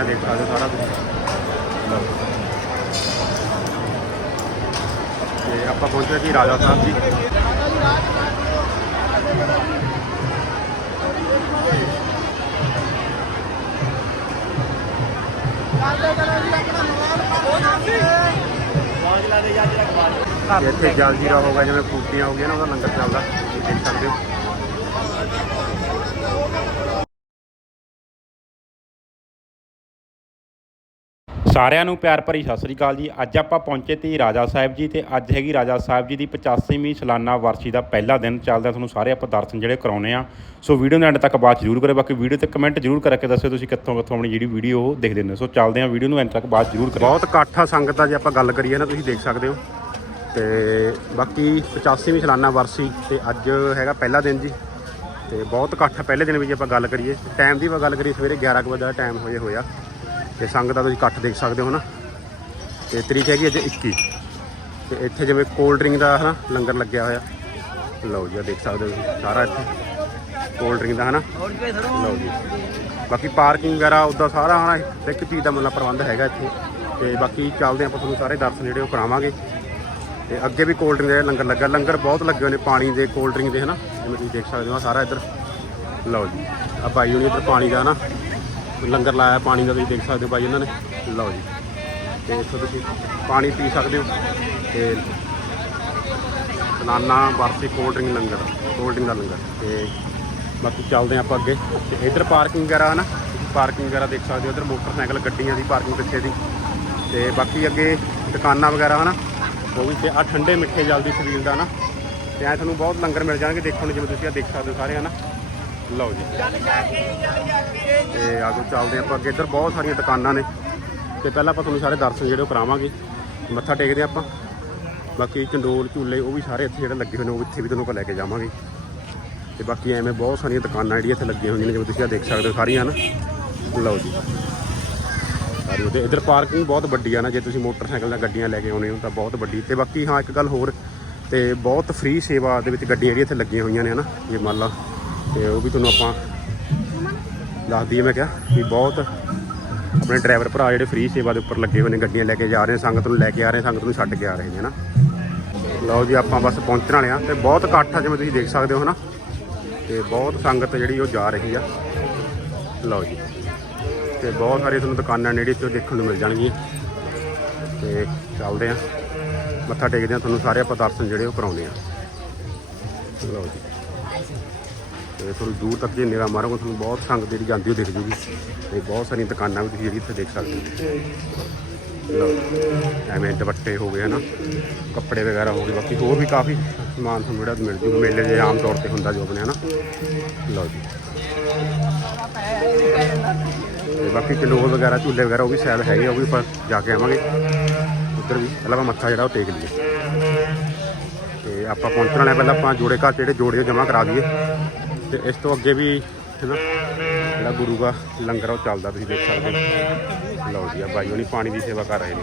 ਹੋਇਆ ਦੇਖ ਸਕਦੇ ਸਾਰਾ ਕੁਝ ਲਓ ਤੇ ਆਪਾਂ ਪਹੁੰਚੇ ਜੀ ਰਾਜਾ ਸਾਹਿਬ ਜੀ। ਇੱਥੇ ਜਲ ਜੀਰਾ ਹੋ ਗਿਆ, ਜਿਵੇਂ ਫੂਟੀਆਂ ਹੋ ਗਈਆਂ ਨਾ, ਉਹਦਾ ਲੰਗਰ ਚੱਲਦਾ। ਤੁਸੀਂ ਦੇਖ ਸਕਦੇ ਹੋ। ਸਾਰਿਆਂ ਨੂੰ ਪਿਆਰ ਭਰੀ ਸਤਿ ਸ੍ਰੀ ਅਕਾਲ ਜੀ। ਅੱਜ ਆਪਾਂ ਪਹੁੰਚੇ ਤੀ ਰਾਜਾ ਸਾਹਿਬ ਜੀ ਤੇ ਅੱਜ ਹੈਗੀ ਰਾਜਾ ਸਾਹਿਬ ਜੀ ਦੀ 85ਵੀਂ ਸਾਲਾਨਾ ਵਰਸੀ ਦਾ ਪਹਿਲਾ ਦਿਨ। ਚੱਲਦਾ ਤੁਹਾਨੂੰ ਸਾਰੇ ਆਪਾਂ ਦਰਸ਼ਨ ਜਿਹੜੇ ਕਰਾਉਨੇ ਆ। ਸੋ ਵੀਡੀਓ ਦੇ ਐਂਡ ਤੱਕ ਬਾਅਦ ਜ਼ਰੂਰ ਕਰਿਓ, ਬਾਕੀ ਵੀਡੀਓ ਤੇ ਕਮੈਂਟ ਜ਼ਰੂਰ ਕਰਕੇ ਦੱਸਿਓ ਤੁਸੀਂ ਕਿੱਥੋਂ ਕਿੱਥੋਂ ਆਪਣੀ ਜਿਹੜੀ ਵੀਡੀਓ ਉਹ ਦੇਖਦੇ ਨੇ ਸੋ ਚੱਲਦੇ ਆ ਵੀਡੀਓ ਨੂੰ ਐਂਡ ਤੱਕ ਬਾਅਦ ਜ਼ਰੂਰ ਕਰਿਓ। ਬਹੁਤ ਇਕੱਠ ਸੰਗਤ ਦਾ ਜੇ ਆਪਾਂ ਗੱਲ ਕਰੀਏ ਨਾ ਤੁਸੀਂ ਦੇਖ ਸਕਦੇ ਹੋ। ਤੇ ਬਾਕੀ 85ਵੀਂ ਸਾਲਾਨਾ ਵਰਸੀ ਤੇ ਅੱਜ ਹੈਗਾ ਪਹਿਲਾ ਦਿਨ ਜੀ। ਤੇ ਬਹੁਤ ਇਕੱਠ ਪਹਿਲੇ ਦਿਨ ਵੀ ਜੇ ਆਪਾਂ ਗੱਲ ਕਰੀਏ। ਟਾਈਮ ਦੀ ਆਪਾਂ ਗੱਲ ਕਰੀਏ, ਸਵੇਰੇ 11 ਕੁ ਵਜੇ ਦਾ ਟਾਈਮ ਹੋਏ ਹੋਇਆ। ਤੇ ਸੰਗਤ ਦਾ ਤੁਸੀਂ ਇਕੱਠ ਦੇਖ ਸਕਦੇ ਹੋ ਨਾ ਤੇ ਤਰੀਕ ਹੈਗੀ ਅੱਜ 21 ਤੇ ਇੱਥੇ ਜਿਵੇਂ ਕੋਲਡ ਡਰਿੰਕ ਦਾ ਹਨਾ, ਲੰਗਰ ਲੱਗਿਆ ਹੋਇਆ। ਲਓ ਜੀ, ਆਹ ਦੇਖ ਸਕਦੇ ਹੋ ਤੁਸੀਂ ਸਾਰਾ ਇੱਥੇ। ਕੋਲਡ ਡਰਿੰਕ ਦਾ ਹਨਾ। ਲਓ ਜੀ। ਬਾਕੀ ਪਾਰਕਿੰਗ ਵਗੈਰਾ ਉਦਾਂ ਸਾਰਾ ਹਨਾ, ਇੱਕ ਚੀਜ਼ ਦਾ ਮਤਲਬ ਪ੍ਰਬੰਧ ਹੈਗਾ ਇੱਥੇ। ਤੇ ਬਾਕੀ ਚੱਲਦੇ ਆਪਾਂ ਤੁਹਾਨੂੰ ਸਾਰੇ ਦਰਸ਼ਨ ਜਿਹੜੇ ਉਹ ਕਰਾਵਾਂਗੇ। ਤੇ ਅੱਗੇ ਵੀ ਕੋਲਡ ਡਰਿੰਕ ਦੇ ਲੰਗਰ ਲੱਗਾ। ਲੰਗਰ ਬਹੁਤ ਲੱਗੇ ਹੋਏ ਨੇ ਪਾਣੀ ਦੇ ਕੋਲਡ ਡਰਿੰਕ ਦੇ ਹਨਾ। ਜਿਵੇਂ ਤੁਸੀਂ ਦੇਖ ਸਕਦੇ ਹੋ ਸਾਰਾ ਇੱਧਰ। ਲਓ ਜੀ। ਆ ਬਾਈ ਹੁਣੀ ਇੱਧਰ ਪਾਣੀ ਦਾ ਨਾ ਲੰਗਰ ਲਾਇਆ, ਪਾਣੀ ਦਾ ਤੁਸੀਂ ਦੇਖ ਸਕਦੇ ਹੋ ਬਾਈ ਇਹਨਾਂ ਨੇ। ਲਓ ਜੀ। ਤੇ ਇੱਥੋਂ ਤੁਸੀਂ ਪਾਣੀ ਪੀ ਸਕਦੇ ਹੋ। ਤੇ banana, barfi cold drink langar cold drink ਦਾ ਲੰਗਰ। ਤੇ ਬਾਕੀ ਚੱਲਦੇ ਹਾਂ ਆਪਾਂ ਅੱਗੇ। ਤੇ ਇੱਧਰ ਪਾਰਕਿੰਗ ਵਗੈਰਾ, ਹਨਾ? ਪਾਰਕਿੰਗ ਵਗੈਰਾ ਦੇਖ ਸਕਦੇ ਹੋ। ਇੱਧਰ ਮੋਟਰਸਾਈਕਲ, ਗੱਡੀਆਂ ਦੀ ਪਾਰਕਿੰਗ ਪਿੱਛੇ ਦੀ। ਤੇ ਬਾਕੀ ਅੱਗੇ ਦੁਕਾਨਾਂ ਵਗੈਰਾ, ਹਨਾ? ਉਹ ਵੀ ਤੇ ਆ ਠੰਡੇ ਮਿੱਠੇ ਜਲਦੀ ਸਰੀਰ ਦਾ ਨਾ ਤੇ ਐ ਤੁਹਾਨੂੰ ਬਹੁਤ ਲੰਗਰ ਮਿਲ ਜਾਣਗੇ। ਦੇਖਣ ਨੂੰ ਜਿਵੇਂ ਤੁਸੀਂ ਆ ਦੇਖ ਸਕਦੇ ਹੋ ਸਾਰੇ, ਹਨਾ? ਲਓ ਜੀ। ਤੇ ਆਗੂ ਚੱਲਦੇ ਆਪਾਂ ਅੱਗੇ। ਇੱਧਰ ਬਹੁਤ ਸਾਰੀਆਂ ਦੁਕਾਨਾਂ ਨੇ। ਤੇ ਪਹਿਲਾਂ ਆਪਾਂ ਤੁਹਾਨੂੰ ਸਾਰੇ ਦਰਸ਼ਨ ਜਿਹੜੇ ਉਹ ਕਰਾਵਾਂਗੇ। ਮੱਥਾ ਟੇਕਦੇ ਆਪਾਂ। ਬਾਕੀ ਚੰਡੋਲ, ਝੂਲੇ, ਉਹ ਵੀ ਸਾਰੇ ਇੱਥੇ ਜਿਹੜੇ ਲੱਗੇ ਹੋਏ ਨੇ, ਉਹ ਇੱਥੇ ਵੀ ਤੁਹਾਨੂੰ ਆਪਾਂ ਲੈ ਕੇ ਜਾਵਾਂਗੇ। ਤੇ ਬਾਕੀ ਐਵੇਂ ਬਹੁਤ ਸਾਰੀਆਂ ਦੁਕਾਨਾਂ ਜਿਹੜੀਆਂ ਇੱਥੇ ਲੱਗੀਆਂ ਹੋਈਆਂ ਨੇ, ਜਿਵੇਂ ਤੁਸੀਂ ਆ ਦੇਖ ਸਕਦੇ ਹੋ, ਸਾਰੀਆਂ ਨਾ। ਲਓ ਜੀ। ਸਾਰੀ ਉਹਦੇ ਇੱਧਰ ਪਾਰਕਿੰਗ ਬਹੁਤ ਵੱਡੀ ਆ ਨਾ। ਜੇ ਤੁਸੀਂ ਮੋਟਰਸਾਈਕਲ ਜਾਂ ਗੱਡੀਆਂ ਲੈ ਕੇ ਆਉਣੇ ਹੋ ਤਾਂ ਬਹੁਤ ਵੱਡੀ। ਤੇ ਬਾਕੀ ਹਾਂ, ਇੱਕ ਗੱਲ ਹੋਰ। ਤੇ ਬਹੁਤ ਫ੍ਰੀ ਸੇਵਾ ਦੇ ਵਿੱਚ ਗੱਡੀਆਂ ਜਿਹੜੀਆਂ ਇੱਥੇ ਲੱਗੀਆਂ ਹੋਈਆਂ ਨੇ, ਹਨਾ। ਜੇ ਮੰਨ ਲਾ ਤੇ ਉਹ ਵੀ ਤੁਹਾਨੂੰ ਆਪਾਂ ਦੱਸ ਦਈਏ ਮੈਂ ਕਿਹਾ ਵੀ ਬਹੁਤ ਆਪਣੇ ਡਰਾਈਵਰ ਭਰਾ ਜਿਹੜੇ ਫ੍ਰੀ ਸੇਵਾ ਦੇ ਉੱਪਰ ਲੱਗੇ ਹੋਏ ਨੇ, ਗੱਡੀਆਂ ਲੈ ਕੇ ਜਾ ਰਹੇ ਨੇ ਸੰਗਤ ਨੂੰ ਲੈ ਕੇ ਆ ਰਹੇ, ਸੰਗਤ ਨੂੰ ਛੱਡ ਕੇ ਆ ਰਹੇ ਨੇ ਹਨਾ ਲਓ ਜੀ, ਆਪਾਂ ਬਸ ਪਹੁੰਚਣ ਵਾਲੇ ਆ ਤੇ ਬਹੁਤ ਇਕੱਠ ਆ, ਜਿਵੇਂ ਤੁਸੀਂ ਦੇਖ ਸਕਦੇ ਹੋ ਹਨਾ। ਤੇ ਬਹੁਤ ਸੰਗਤ ਜਿਹੜੀ ਉਹ ਜਾ ਰਹੀ ਆ। ਲਓ ਜੀ। ਤੇ ਬਹੁਤ ਸਾਰੇ ਤੁਹਾਨੂੰ ਦੁਕਾਨਾਂ ਨੇੜੇ ਤੋਂ ਦੇਖਣ ਨੂੰ ਮਿਲ ਜਾਣਗੀਆਂ। ਤੇ ਚੱਲਦੇ ਆ ਮੱਥਾ ਟੇਕਦੇ ਆ ਤੁਹਾਨੂੰ ਸਾਰੇ ਆਪਾਂ ਦਰਸ਼ਨ ਜਿਹੜੇ ਉਹ ਕਰਾਉਂਦੇ ਆ ਲਓ ਜੀ। ਤੇ ਤੁਹਾਨੂੰ ਦੂਰ ਤੱਕ ਜੇ ਨਿਗਾਹ ਮਾਰੋਗੇ ਤੁਹਾਨੂੰ ਬਹੁਤ ਸੰਗਤ ਜਿਹੜੀ ਜਾਂਦੀ ਉਹ ਦਿਖ ਜੂਗੀ। ਤੇ ਬਹੁਤ ਸਾਰੀਆਂ ਦੁਕਾਨਾਂ ਵੀ ਤੁਸੀਂ ਜਿਹੜੀ ਇੱਥੇ ਦੇਖ ਸਕਦੇ ਹੋ। ਲਓ ਐਵੇਂ ਦੁਪੱਟੇ ਹੋ ਗਏ ਹਨਾ। ਕੱਪੜੇ ਵਗੈਰਾ ਹੋ ਗਏ ਬਾਕੀ ਹੋਰ ਵੀ ਕਾਫੀ ਸਮਾਨ ਤੁਹਾਨੂੰ ਜਿਹੜਾ ਮਿਲ ਜੂਗਾ ਮੇਲੇ ਦੇ ਆਮ ਤੌਰ ਤੇ ਹੁੰਦਾ ਜੋ ਬਣਿਆ ਨਾ ਲਓ ਜੀ। ਤੇ ਬਾਕੀ ਕਿਲੋ ਵਗੈਰਾ ਝੂਲੇ ਵਗੈਰਾ ਉਹ ਵੀ ਸ਼ਾਇਦ ਹੈਗੇ ਆ, ਉਹ ਵੀ ਆਪਾਂ ਜਾ ਕੇ ਆਵਾਂਗੇ। ਉੱਧਰ ਵੀ ਪਹਿਲਾਂ ਆਪਾਂ ਮੱਥਾ ਜਿਹੜਾ ਉਹ ਟੇਕ ਲਈਏ। ਤੇ ਆਪਾਂ ਪਹੁੰਚਣਾ ਵਾਲੇ ਪਹਿਲਾਂ ਆਪਾਂ ਜੋੜੇ ਘਰ ਜਿਹੜੇ ਜੋੜੇ ਜਮ੍ਹਾਂ ਕਰਾ ਦਈਏ। ਤੇ ਇਸ ਤੋਂ ਅੱਗੇ ਵੀ ਹੈ ਜਿਹੜਾ ਗੁਰੂ ਦਾ ਲੰਗਰ ਉਹ ਚੱਲਦਾ, ਤੁਸੀਂ ਦੇਖ ਸਕਦੇ ਹੋ। ਲਓ ਜੀ, ਆ ਬਾਈ ਹੋਣੀ ਪਾਣੀ ਦੀ ਸੇਵਾ ਕਰ ਰਹੇ ਨੇ।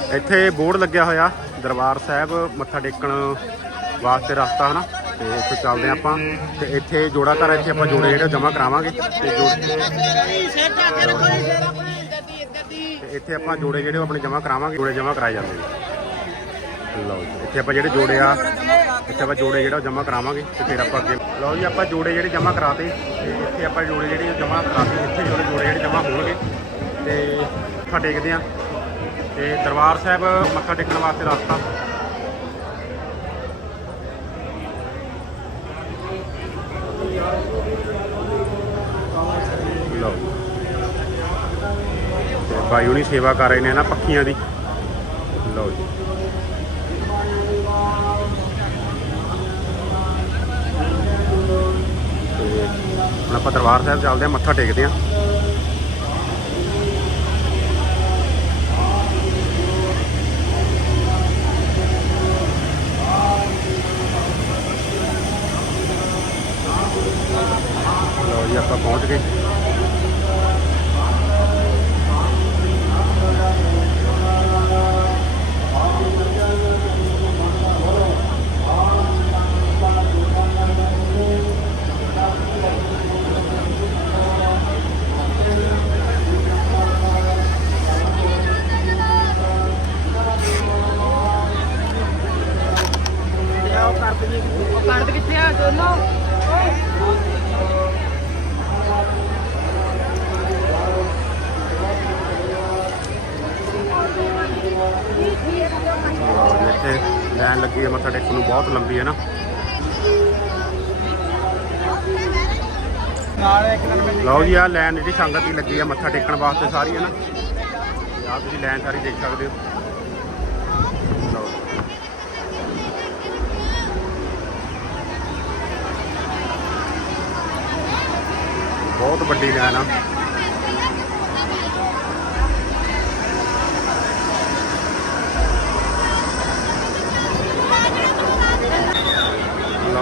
ਤੇ ਇੱਥੇ ਬੋਰਡ ਲੱਗਿਆ ਹੋਇਆ, ਦਰਬਾਰ ਸਾਹਿਬ, ਮੱਥਾ ਟੇਕਣ ਵਾਸਤੇ ਰਸਤਾ, ਹਨਾ, ਤੇ ਇੱਥੇ ਚੱਲਦੇ ਹਾਂ ਆਪਾਂ। ਤੇ ਇੱਥੇ ਜੋੜਾ ਘਰ ਇੱਥੇ ਆਪਾਂ ਜੋੜੇ ਜਿਹੜੇ ਜਮ੍ਹਾਂ ਕਰਾਵਾਂਗੇ। ਤੇ ਜੋੜ ਇੱਥੇ ਆਪਾਂ ਜੋੜੇ ਜਿਹੜੇ ਉਹ ਆਪਣੇ ਜਮ੍ਹਾਂ ਕਰਾਵਾਂਗੇ, ਜੋੜੇ ਜਮ੍ਹਾਂ ਕਰਾਏ ਜਾਂਦੇ ਨੇ। ਲਓ ਜੀ, ਇੱਥੇ ਆਪਾਂ ਜਿਹੜੇ ਜੋੜੇ ਆ, ਇੱਥੇ ਆਪਾਂ ਜੋੜੇ ਜਿਹੜਾ ਜਮ੍ਹਾਂ ਕਰਾਵਾਂਗੇ ਤੇ ਫਿਰ ਆਪਾਂ ਅੱਗੇ ਲਓ ਜੀ, ਆਪਾਂ ਜੋੜੇ ਜਿਹੜੇ ਜਮ੍ਹਾਂ ਕਰਾਤੇ, ਤੇ ਇੱਥੇ ਆਪਾਂ ਜੋੜੇ ਜਿਹੜੇ ਜਮ੍ਹਾਂ ਕਰਾਤੇ, ਇੱਥੇ ਜੋੜੇ ਜੋੜੇ ਜਿਹੜੇ ਜਮ੍ਹਾਂ ਹੋਣਗੇ। ਤੇ ਮੱਥਾ ਟੇਕਦੇ ਆ। ਤੇ ਦਰਬਾਰ ਸਾਹਿਬ ਮੱਥਾ ਟੇਕਣ ਵਾਸਤੇ ਰਸਤਾ ਲਓ ਜੀ। ਤੇ ਬਾਈ ਹੁਣੀ ਸੇਵਾ ਕਰ ਰਹੇ ਨੇ ਨਾ ਪੱਖੀਆਂ ਦੀ। ਲਓ ਜੀ। ਤੇ ਹੁਣ ਆਪਾਂ ਦਰਬਾਰ ਸਾਹਿਬ ਚੱਲਦੇ ਆ ਮੱਥਾ ਟੇਕਦੇ ਆ ਲਓ ਜੀ ਆਪਾਂ ਪਹੁੰਚ ਗਏ ਕਣਕ ਕਿੱਥੇ ਆ ਦੋਨੋਂ ਇੱਥੇ ਲਾਈਨ ਲੱਗੀ ਹੈ ਮੱਥਾ ਟੇਕਣ ਨੂੰ ਬਹੁਤ ਲੰਬੀ ਹੈ ਨਾ। ਲਓ ਜੀ ਆ ਲਾਈਨ ਜਿਹੜੀ ਸੰਗਤ ਦੀ ਲੱਗੀ ਹੈ ਮੱਥਾ ਟੇਕਣ ਵਾਸਤੇ ਸਾਰੀ ਹੈ ਨਾ। ਆ ਤੁਸੀਂ ਲਾਈਨ ਸਾਰੀ ਦੇਖ ਸਕਦੇ ਹੋ। ਬਹੁਤ ਵੱਡੀ ਲਾਈਨ ਆ।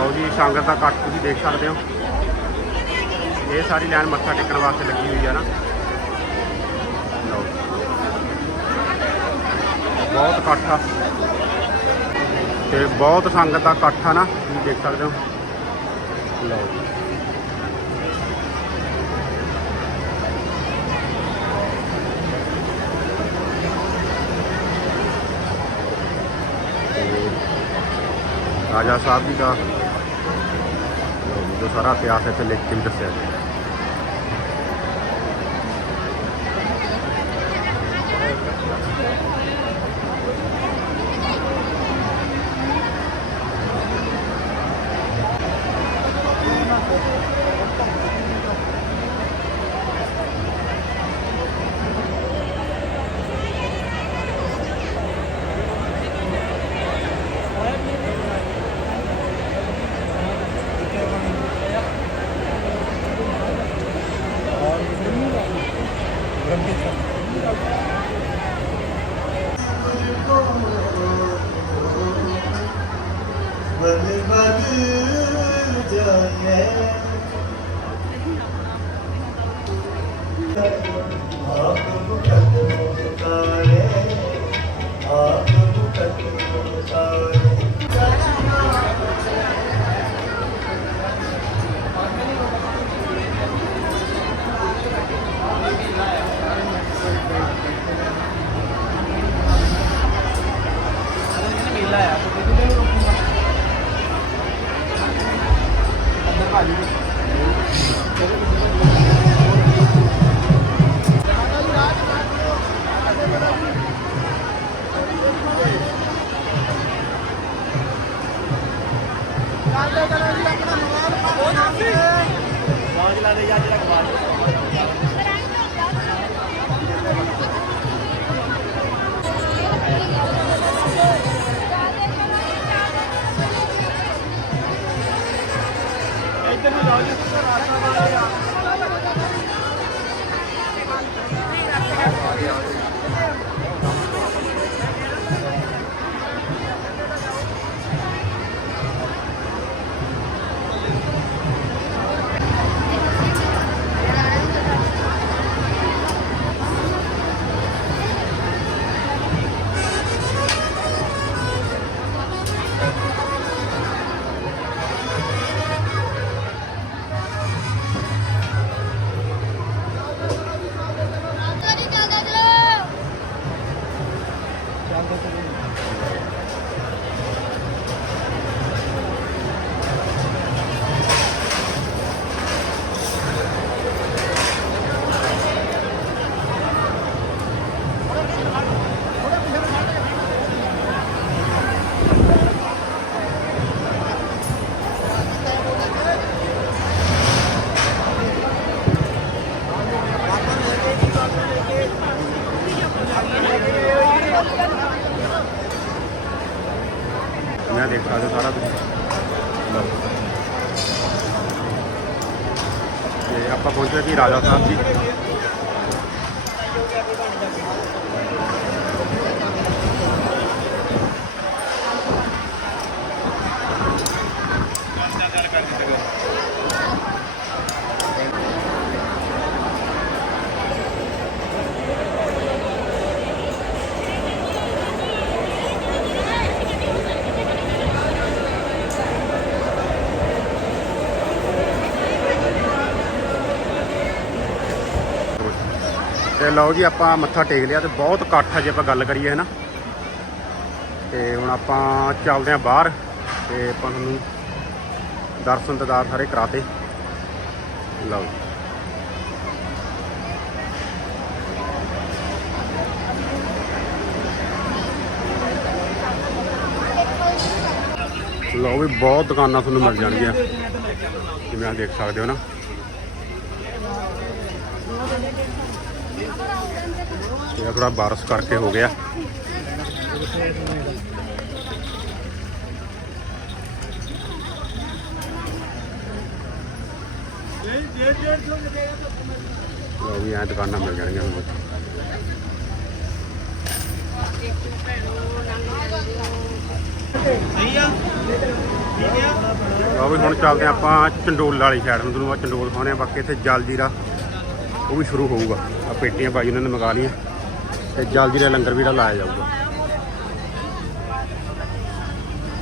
ਲਓ ਜੀ ਸੰਗਤ ਦਾ ਇਕੱਠ ਤੁਸੀਂ ਦੇਖ ਸਕਦੇ ਹੋ। ਇਹ ਸਾਰੀ ਲਾਈਨ ਮੱਥਾ ਟੇਕਣ ਵਾਸਤੇ ਲੱਗੀ ਹੋਈ ਆ ਨਾ। ਲਓ ਬਹੁਤ ਇਕੱਠ ਆ। ਤੇ ਬਹੁਤ ਸੰਗਤ ਦਾ ਇਕੱਠ ਆ ਨਾ, ਤੁਸੀਂ ਦੇਖ ਸਕਦੇ ਹੋ। ਲਓ ਜੀ। ਤੇ ਰਾਜਾ ਸਾਹਿਬ ਜੀ ਦਾ ਜੋ ਸਾਰਾ ਇਤਿਹਾਸ ਇੱਥੇ ਲਿਖ ਕੇ ਵੀ ਦੱਸਿਆ ਗਿਆ। ਇੱਧਰ ਨੂੰ ਜਾਓ ਜੀ ਰਾਸਤਾ ਵਾਲਾ ਮੈਂ ਦੇਖ ਸਕਦੇ ਸਾਰਾ ਕੁਝ ਤੇ ਆਪਾਂ ਪਹੁੰਚੇ ਜੀ ਰਾਜਾ ਸਾਹਿਬ ਜੀ ਤੇ ਲਓ ਜੀ ਆਪਾਂ ਮੱਥਾ ਟੇਕ ਲਿਆ ਤੇ ਬਹੁਤ ਇਕੱਠ ਆ ਜੇ ਆਪਾਂ ਗੱਲ ਕਰੀਏ ਹੈ ਨਾ ਤੇ ਹੁਣ ਆਪਾਂ ਚੱਲਦੇ ਆਂ ਬਾਹਰ ਤੇ ਆਪਾਂ ਤੁਹਾਨੂੰ ਦਰਸ਼ਨ ਦਿਦਾਰ ਸਾਰੇ ਕਰਾਤੇ। ਲਓ ਜੀ। ਲਓ ਵੀ ਬਹੁਤ ਦੁਕਾਨਾਂ ਤੁਹਾਨੂੰ ਮਿਲ ਜਾਣਗੀਆਂ। ਜਿਵੇਂ ਆ ਦੇਖ ਸਕਦੇ ਹੋ ਨਾ। ਇਹ ਥੋੜਾ ਬਾਰਿਸ਼ ਕਰਕੇ ਹੋ ਗਿਆ। ਲਓ ਵੀ ਐਂ ਦੁਕਾਨਾਂ ਮਿਲ ਜਾਣਗੀਆਂ ਤੁਹਾਨੂੰ। ਲਓ ਵੀ ਹੁਣ ਚੱਲਦੇ ਹਾਂ ਆਪਾਂ ਚੰਡੋਲ ਵਾਲੀ ਸਾਈਡ ਨੂੰ। ਤੁਹਾਨੂੰ ਆ ਚੰਡੋਲ ਖਾਣੇ ਆ, ਬਾਕੀ ਇੱਥੇ ਜਲਜੀਰਾ ਉਹ ਵੀ ਸ਼ੁਰੂ ਹੋਊਗਾ। ਆ ਪੇਟੀਆਂ ਬਾਈ ਉਹਨਾਂ ਨੇ ਮੰਗਾ ਲਈਆਂ ਤੇ ਜਲ ਜੀਰਾ ਲੰਗਰ ਵੀ ਜਿਹੜਾ ਲਾਇਆ ਜਾਊਗਾ।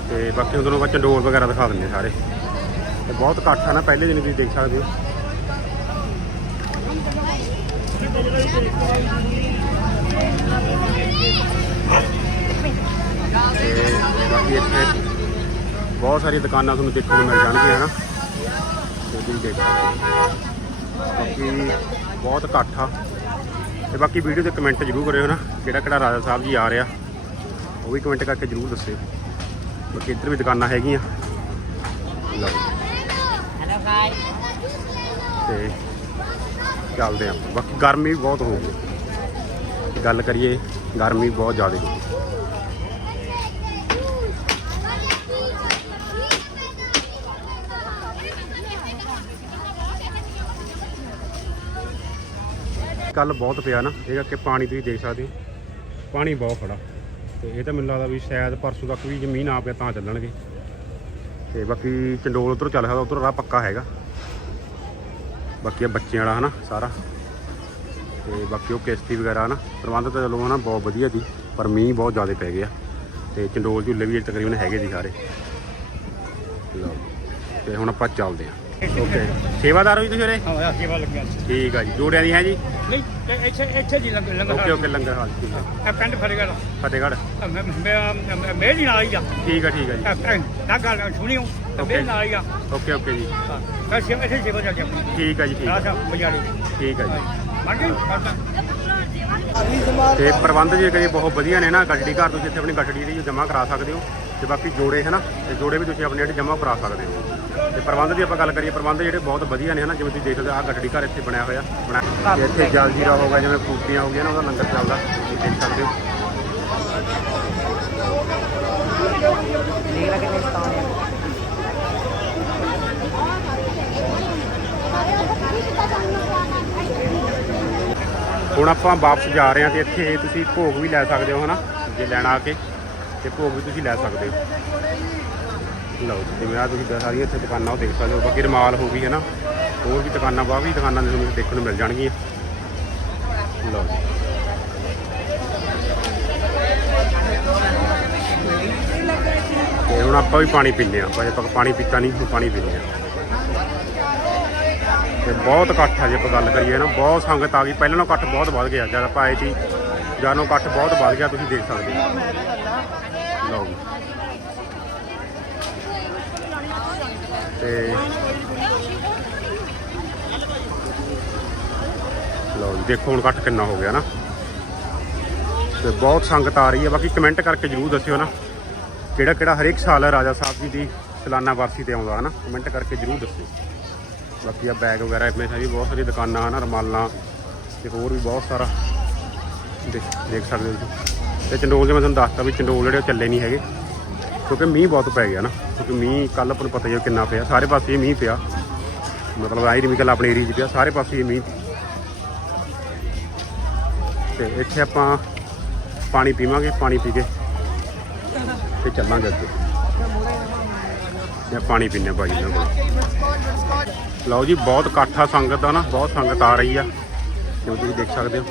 ਤੇ ਬਾਕੀ ਉਹਨਾਂ ਨੂੰ ਆਪਾਂ ਚੰਡੋਲ ਵਗੈਰਾ ਦਿਖਾ ਦਿੰਦੇ ਹਾਂ ਸਾਰੇ। ਤੇ ਬਹੁਤ ਇਕੱਠ ਆ ਨਾ, ਪਹਿਲੇ ਦਿਨ ਤੁਸੀਂ ਦੇਖ ਸਕਦੇ ਹੋ। ਤੇ ਬਾਕੀ ਇੱਥੇ ਬਹੁਤ ਸਾਰੀਆਂ ਦੁਕਾਨਾਂ ਤੁਹਾਨੂੰ ਦੇਖਣ ਨੂੰ ਮਿਲ ਜਾਣਗੀਆਂ ਨਾ? ਤੇ ਤੁਸੀਂ ਦੇਖ ਸਕਦੇ ਹੋ। ਬਾਕੀ ਬਹੁਤ ਇਕੱਠ ਆ। ਤੇ ਬਾਕੀ ਵੀਡੀਓ ਤੇ ਕਮੈਂਟ ਜ਼ਰੂਰ ਕਰਿਓ ਨਾ ਕਿਹੜਾ ਕਿਹੜਾ ਰਾਜਾ ਸਾਹਿਬ ਜੀ ਆ ਰਿਹਾ। ਉਹ ਵੀ ਕਮੈਂਟ ਕਰਕੇ ਜ਼ਰੂਰ ਦੱਸਿਓ। ਬਾਕੀ ਇੱਧਰ ਵੀ ਦੁਕਾਨਾਂ ਹੈਗੀਆਂ। ਲਓ। ਤੇ ਚੱਲਦੇ ਆ। ਬਾਕੀ ਗਰਮੀ ਵੀ ਬਹੁਤ ਹੋਊਗੀ ਗੱਲ ਕਰੀਏ ਗਰਮੀ ਬਹੁਤ ਜ਼ਿਆਦਾ ਹੋਊਗੀ ਕੱਲ ਬਹੁਤ ਪਿਆ ਨਾ, ਇਹ ਕਰਕੇ ਪਾਣੀ ਤੁਸੀਂ ਦੇਖ ਸਕਦੇ ਹੋ। ਪਾਣੀ ਬਹੁਤ ਖੜਾ। ਤੇ ਇਹ ਤਾਂ ਮੈਨੂੰ ਲੱਗਦਾ ਵੀ ਸ਼ਾਇਦ ਪਰਸੋਂ ਤੱਕ ਵੀ ਜ਼ਮੀਨ ਆ ਪਿਆ ਤਾਂ ਚੱਲਣਗੇ। ਤੇ ਬਾਕੀ ਚੰਡੋਲ ਉਧਰ ਚੱਲ ਸਕਦਾ, ਉਧਰ ਰਾਹ ਪੱਕਾ ਹੈਗਾ। ਬਾਕੀ ਇਹ ਬੱਚਿਆਂ ਵਾਲਾ ਹਨਾ, ਸਾਰਾ। ਤੇ ਬਾਕੀ ਉਹ ਕਿਸ਼ਤੀ ਵਗੈਰਾ ਹਨਾ, ਪ੍ਰਬੰਧ ਤਾਂ ਚਲੋ ਹਨਾ, ਬਹੁਤ ਵਧੀਆ ਜੀ, ਪਰ ਮੀਂਹ ਬਹੁਤ ਜ਼ਿਆਦਾ ਪੈ ਗਿਆ। ਤੇ ਚੰਡੋਲ ਝੂਲੇ ਵੀ ਤਕਰੀਬਨ ਹੈਗੇ ਜੀ ਸਾਰੇ। ਲਓ ਤੇ ਹੁਣ ਆਪਾਂ ਚੱਲਦੇ ਹਾਂ। ਓਕੇ। ਸੇਵਾਦਾਰ ਹੋ ਜੀ ਤੁਸੀਂ ਉਰੇ? ਹਾਂ ਸੇਵਾ ਲੱਗਿਆ ਠੀਕ ਆ ਜੀ। ਜੋੜਿਆਂ ਦੀ ਹੈ ਜੀ? ਨਹੀਂ ਤੇ ਇੱਥੇ ਇੱਥੇ ਜੀ ਲੰਗਰ ਲੰਗਰ ਓਕੇ ਓਕੇ ਲੰਗਰ ਹਾਲ ਠੀਕ ਆ। ਇਹ ਪਿੰਡ ਫਤਿਹਗੜ੍ਹ ਫਤਿਹਗੜ੍ਹ। ਮੈਂ- ਮੈਂ ਮੈਂ- ਮੈਂ ਦੀ ਨਾਲ ਹੀ ਆ। ਠੀਕ ਆ ਠੀਕ ਆ ਜੀ। ਨਾ ਗੱਲ ਸੁਣਿਓ। ਤੇ ਮੇਰੇ ਨਾਲ ਹੀ ਆ। ਓਕੇ ਓਕੇ ਜੀ। ਹਾਂ ਸੇਵਾ ਇੱਥੇ ਸੇਵਾ ਚੱਲਦੀ ਆਪਣੀ। ਠੀਕ ਆ ਜੀ ਠੀਕ ਆ। ਬਜਾਰੇ। ਠੀਕ ਆ ਜੀ। ਤੇ ਪ੍ਰਬੰਧ ਜੇ ਕਰੀਏ ਬਹੁਤ ਵਧੀਆ ਨੇ ਨਾ ਗੱਡੀ ਘਰ ਤੁਸੀਂ ਇੱਥੇ ਆਪਣੀ ਗੱਡੀ ਜਿਹੜੀ ਜਮ੍ਹਾਂ ਕਰਾ ਸਕਦੇ ਹੋ। ਤੇ ਬਾਕੀ ਜੋੜੇ ਹੈ ਨਾ ਤੇ ਜੋੜੇ ਵੀ ਤੁਸੀਂ ਆਪਣੇ ਜਿਹੜੇ ਜਮ੍ਹਾਂ ਕਰਾ ਸਕਦੇ ਹੋ। ਤੇ ਪ੍ਰਬੰਧ ਦੀ ਆਪਾਂ ਗੱਲ ਕਰੀਏ ਪ੍ਰਬੰਧ ਜਿਹੜੇ ਬਹੁਤ ਵਧੀਆ ਨੇ ਹਨਾ? ਜਿਵੇਂ ਤੁਸੀਂ ਦੇਖ ਸਕਦੇ ਆ ਗੱਡੀ ਘਰ ਇੱਥੇ ਬਣਿਆ ਹੋਇਆ। ਬਣਿਆ ਤੇ ਇੱਥੇ ਜਲ ਜੀਰਾ ਹੋ ਗਿਆ ਜਿਵੇਂ ਫੂਟੀਆਂ ਹੋ ਗਈਆਂ ਨਾ ਉਹਦਾ ਲੰਗਰ ਚੱਲਦਾ। ਤੁਸੀਂ ਦੇਖ ਸਕਦੇ ਹੋ। ਹੁਣ ਆਪਾਂ ਵਾਪਸ ਜਾ ਰਹੇ ਹਾਂ ਤੇ ਇੱਥੇ ਤੁਸੀਂ ਭੋਗ ਵੀ ਲੈ ਸਕਦੇ ਹੋ ਹਨਾ? ਜੇ ਲੈਣਾ ਆ ਕੇ। ਤੇ ਭੋਗ ਵੀ ਤੁਸੀਂ ਲੈ ਸਕਦੇ ਹੋ। ਲਓ ਜੀ, ਜਿਵੇਂ ਆ ਤੁਸੀਂ ਸਾਰੀਆਂ ਇੱਥੇ ਦੁਕਾਨਾਂ ਉਹ ਦੇਖ ਸਕਦੇ ਹੋ। ਬਾਕੀ ਰਮਾਲ ਹੋ ਗਈ ਹੈ ਨਾ ਹੋਰ ਵੀ ਦੁਕਾਨਾਂ ਬਾਹ ਵੀ ਦੁਕਾਨਾਂ ਤੁਹਾਨੂੰ ਦੇਖਣ ਨੂੰ ਮਿਲ ਜਾਣਗੀਆਂ। ਲਓ ਜੀ। ਤੇ ਹੁਣ ਆਪਾਂ ਵੀ ਪਾਣੀ ਪੀਂਦੇ ਆ ਆਪਾਂ ਜੇ ਤੱਕ ਪਾਣੀ ਪੀਤਾ ਨਹੀਂ ਹੁਣ ਪਾਣੀ ਪੀਂਦੇ ਆ ਤੇ ਬਹੁਤ ਇਕੱਠ ਆ ਜੇ ਆਪਾਂ ਗੱਲ ਕਰੀਏ ਨਾ ਬਹੁਤ ਸੰਗਤ ਆ ਗਈ। ਪਹਿਲਾਂ ਨਾਲੋਂ ਇਕੱਠ ਬਹੁਤ ਵੱਧ ਗਿਆ। ਜਦ ਆਪਾਂ ਆਏ ਸੀ ਜਦ ਨਾਲੋਂ ਇਕੱਠ ਬਹੁਤ ਵੱਧ ਗਿਆ ਤੁਸੀਂ ਦੇਖ ਸਕਦੇ ਹੋ। ਲਓ ਜੀ। ਤੇ ਲਓ ਜੀ, ਦੇਖੋ ਹੁਣ ਇਕੱਠ ਕਿੰਨਾ ਹੋ ਗਿਆ ਨਾ। ਤੇ ਬਹੁਤ ਸੰਗਤ ਆ ਰਹੀ ਹੈ, ਬਾਕੀ ਕਮੈਂਟ ਕਰਕੇ ਜਰੂਰ ਦੱਸਿਓ ਨਾ। ਕਿਹੜਾ ਕਿਹੜਾ ਹਰੇਕ ਸਾਲ ਰਾਜਾ ਸਾਹਿਬ ਜੀ ਦੀ ਸਾਲਾਨਾ ਵਰਸੀ ਤੇ ਆਉਂਦਾ ਹੈ ਨਾ ਕਮੈਂਟ ਕਰਕੇ ਜਰੂਰ ਦੱਸਿਓ। ਬਾਕੀ ਆ ਬੈਗ ਵਗੈਰਾ ਆਪਣੇ ਸਾਰੀ ਬਹੁਤ ਸਾਰੀ ਦੁਕਾਨਾਂ, ਹਨ, ਰਮਾਲਾਂ ਤੇ ਹੋਰ ਵੀ ਬਹੁਤ ਸਾਰਾ ਦੇਖ ਦੇਖ ਸਕਦੇ ਹੋ ਤੁਸੀਂ। ਤੇ ਚੰਡੋਲ ਦੇ ਮੈਂ ਤੁਹਾਨੂੰ ਦੱਸਤਾ ਵੀ ਚੰਡੋਲ ਜਿਹੜੇ ਉਹ ਚੱਲੇ ਨਹੀਂ ਹੈਗੇ, ਕਿਉਂਕਿ ਮੀਂਹ ਬਹੁਤ ਪੈ ਗਿਆ ਨਾ, ਕਿਉਂਕਿ ਮੀਂਹ ਕੱਲ ਆਪਾਂ ਨੂੰ ਪਤਾ ਹੀ ਹੈ ਕਿੰਨਾ ਪਿਆ, ਸਾਰੇ ਪਾਸੇ ਮੀਂਹ ਪਿਆ। ਮਤਲਬ ਆਈ ਨਹੀਂ ਵੀ ਕੱਲ ਆਪਣੇ ਏਰੀਆ 'ਚ ਪਿਆ, ਸਾਰੇ ਪਾਸੇ ਹੀ ਮੀਂਹ। ਤੇ ਇੱਥੇ ਆਪਾਂ ਪਾਣੀ ਪੀਵਾਂਗੇ, ਪਾਣੀ ਪੀ ਕੇ ਤੇ ਚੱਲਾਂਗੇ ਅੱਗੇ। ਤੇ ਪਾਣੀ ਪੀਣੇ ਭਾਈ ਇਹਨਾਂ ਕੋਲ ਲਓ ਜੀ, ਬਹੁਤ ਇਕੱਠਾ ਸੰਗਤ ਦਾ ਨਾ, ਬਹੁਤ ਸੰਗਤ ਆ ਰਹੀ ਆ। ਜਿਵੇਂ ਤੁਸੀਂ ਦੇਖ ਸਕਦੇ ਹੋ।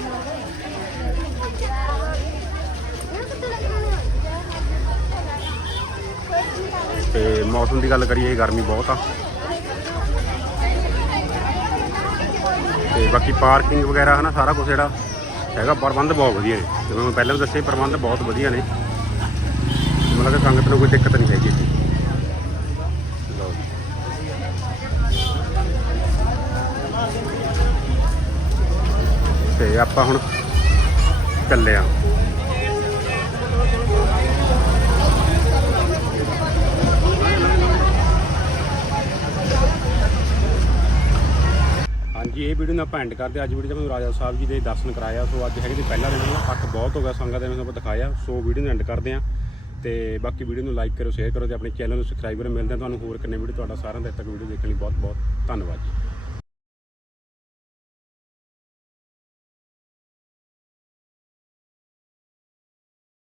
ਤੇ ਮੌਸਮ ਦੀ ਗੱਲ ਕਰੀਏ ਗਰਮੀ ਬਹੁਤ ਆ। ਤੇ ਬਾਕੀ ਪਾਰਕਿੰਗ ਵਗੈਰਾ ਹਨਾ, ਸਾਰਾ ਕੁਝ ਜਿਹੜਾ ਹੈਗਾ, ਪ੍ਰਬੰਧ ਬਹੁਤ ਵਧੀਆ ਨੇ। ਜਿਵੇਂ ਮੈਂ ਪਹਿਲਾਂ ਵੀ ਦੱਸਿਆ, ਪ੍ਰਬੰਧ ਬਹੁਤ ਵਧੀਆ ਨੇ। ਮਤਲਬ ਕਿ ਸੰਗਤ ਨੂੰ ਕੋਈ ਦਿੱਕਤ ਨਹੀਂ ਹੈਗੀ ਇੱਥੇ। ਤੇ ਆਪਾਂ ਹੁਣ ਚੱਲੇ ਆ। ਵੀਡੀਓ ਨੂੰ ਆਪਾਂ ਐਂਡ ਕਰਦੇ ਹਾਂ। ਅੱਜ ਵੀਡੀਓ 'ਚ ਤੁਹਾਨੂੰ ਰਾਜਾ ਸਾਹਿਬ ਜੀ ਦੇ ਦਰਸ਼ਨ ਕਰਾਇਆ, ਸੋ ਅੱਜ ਹੈਗੇ ਜੀ ਪਹਿਲਾ ਦਿਨ ਇਕੱਠ ਬਹੁਤ ਹੋ ਗਿਆ, ਸੰਗਤ ਦੇ ਵਿੱਚ ਆਪਾਂ ਦਿਖਾਇਆ। ਸੋ ਵੀਡੀਓ ਨੂੰ ਐਂਡ ਕਰਦੇ ਹਾਂ ਤੇ ਬਾਕੀ ਵੀਡੀਓ ਨੂੰ ਲਾਈਕ ਕਰੋ ਸ਼ੇਅਰ ਕਰੋ ਤੇ ਆਪਣੇ ਚੈਨਲ ਨੂੰ ਸਬਸਕ੍ਰਾਈਬ ਕਰੋ ਮਿਲਦੇ ਹਾਂ ਤੁਹਾਨੂੰ ਹੋਰ ਕਿੰਨੇ ਵੀਡੀਓ ਤੁਹਾਡਾ ਸਾਰਿਆਂ ਦਾ ਤੱਕ ਵੀਡੀਓ ਦੇਖਣ ਲਈ ਬਹੁਤ ਬਹੁਤ ਧੰਨਵਾਦ ਜੀ।